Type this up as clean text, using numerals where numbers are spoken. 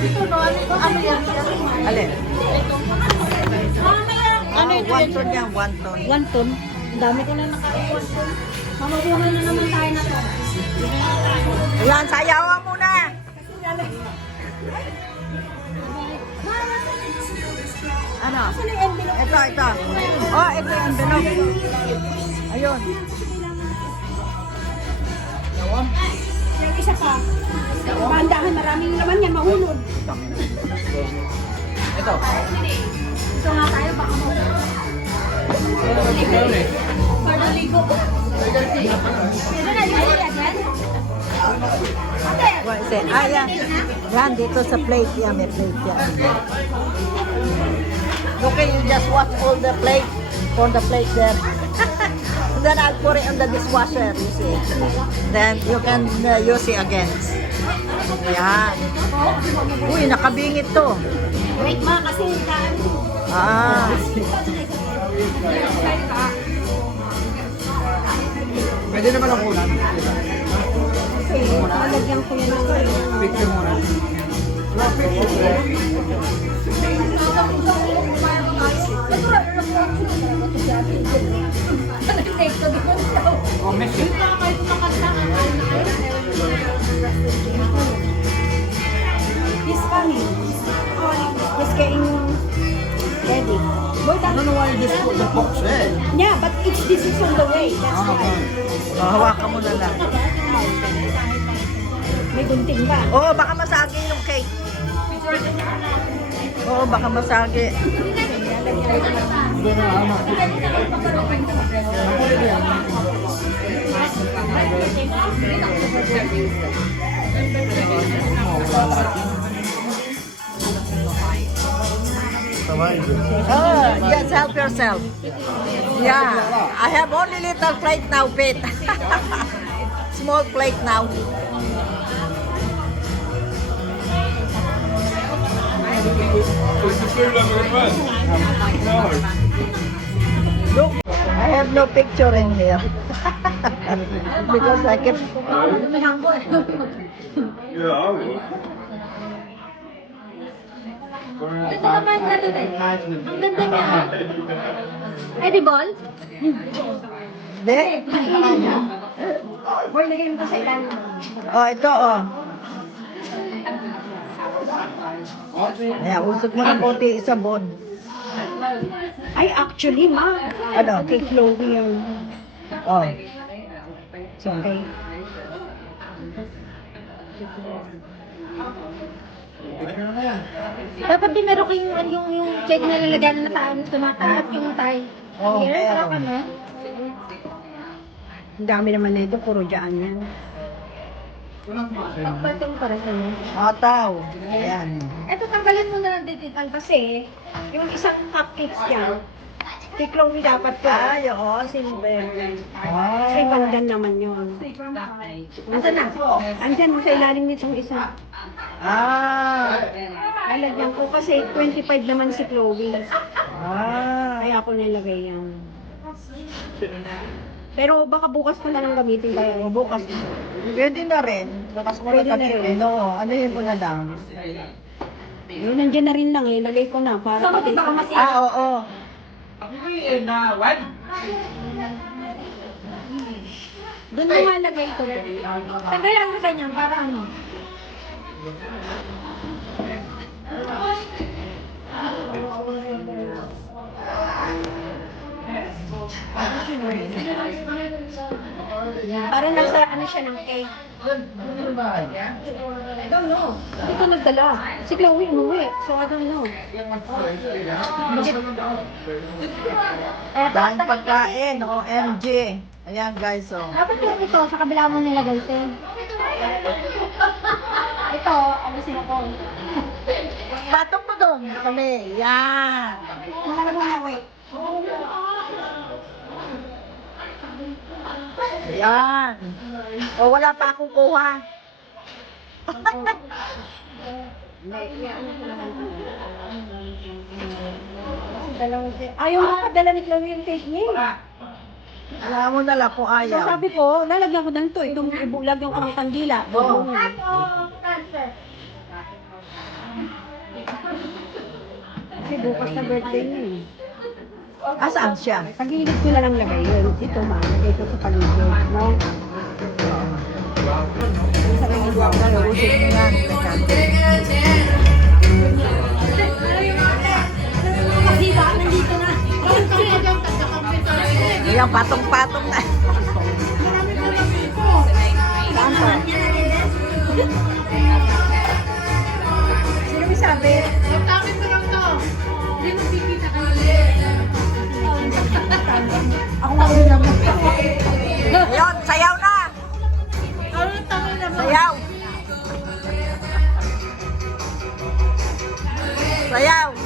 Ito no, ano yan? Alin? Ano ito? Wonton yan, wonton. Wonton. Ang dami ko na naka-wonton. Mamubuhay na naman tayo na to. Ayan, sayawan muna. Ano? Ito. Oh, ito yung envelope. Ayun. Yung isa pa. Maandahan, maraming naman yan, mahulog. Ito. Ito nga tayo, baka mahulog. Pardaligo. Ito na, yung yan. Ate! What is it? Ah, yan. Yan, dito sa plate. Yan, may plate yan. Okay, you just wash all the plate on the plate there. And then I'll put it on the dishwasher, you see. Then you can use it again. Yan. Uy, nakabingit to. Wait ma, kasi Ah. Pwede naman ang ulan. lalagyan ko yan ng Picture muna. Oh, Messi. He's coming. He's getting ready. I don't know why you just put the box there. Yeah, but this is on the way. That's why. Hawakan mo na lang. May gunting ba? Oo, baka masagi yung cake. Oo, baka masagi. Hindi na ano. Just help yourself. Yeah, I have only little plate now, Pete. Small plate now. Look, I have no picture in here. Because I keep... Yeah, I would. Ito naman ano din. Ang ganda niya. Edible? Hindi. Boy, lagay mo sa ilalim. Oh, ito oh. Ayan, usok mo ng konti isabon. Ay, actually, ma. Ano? Kay Chloe yung... Oh. So, okay. Dapat din meron kayong yung cake na lalagyan na tayo tumataas yung tay. Oo, Meron meron. ano? Ang dami naman na ito, puro dyan yan. Pagpatong para sa'yo. Ataw. Ayan. Eto, tanggalin mo na lang dito kasi yung isang cupcakes yan, kay Chloe dapat ko. Ay, oo, silver. Kay Pandan naman yun. Nasaan na? Andyan mo sa ilalim nitong isa. Ah. Lalagyan ko kasi 25 naman si Chloe. Ah. Kaya ako nilagay yan. Pero baka bukas ko na lang gamitin tayo. Bukas. Pwede na rin. Bukas mo na Pwede na kami. rin. Oo, ano yun ko na lang. Yun, nandiyan na rin lang eh. Lagay ko na para pati. Ah, oo. Doon mo nga lagay ito. Tanggalan ko ganyan para ano. Para nasa ano siya ng cake. I don't know. Hindi ko nagdala. Si Chloe umuwi. So I don't know. Dahil pagkain, OMG. Ayan guys, oh. Dapat yung ito, sa kabila mo nilagay ito. Ito, alisin ako. Patong mo doon kami. Yan. Nakalagay mo na, wait. Yan. O, wala pa akong kuha. Ayaw nga padala ni Chloe yung cake niya. Alam mo na lang kung So ayaw. sabi ko, lalagyan ko na ito. Itong ibulagyan ko ng kandila. Oo. Kasi bukas na birthday niya eh. Asaan siya? Sa gilid ko na lang lagay yun. Ito ma, lagay ko sa paligid. No? Sa tingin ko, usip mo yan. Ayan, patong-patong na. Saan to? Sino may sabi? Ako nga rin naman. Ayun, sayaw na! Sayaw! Sayaw!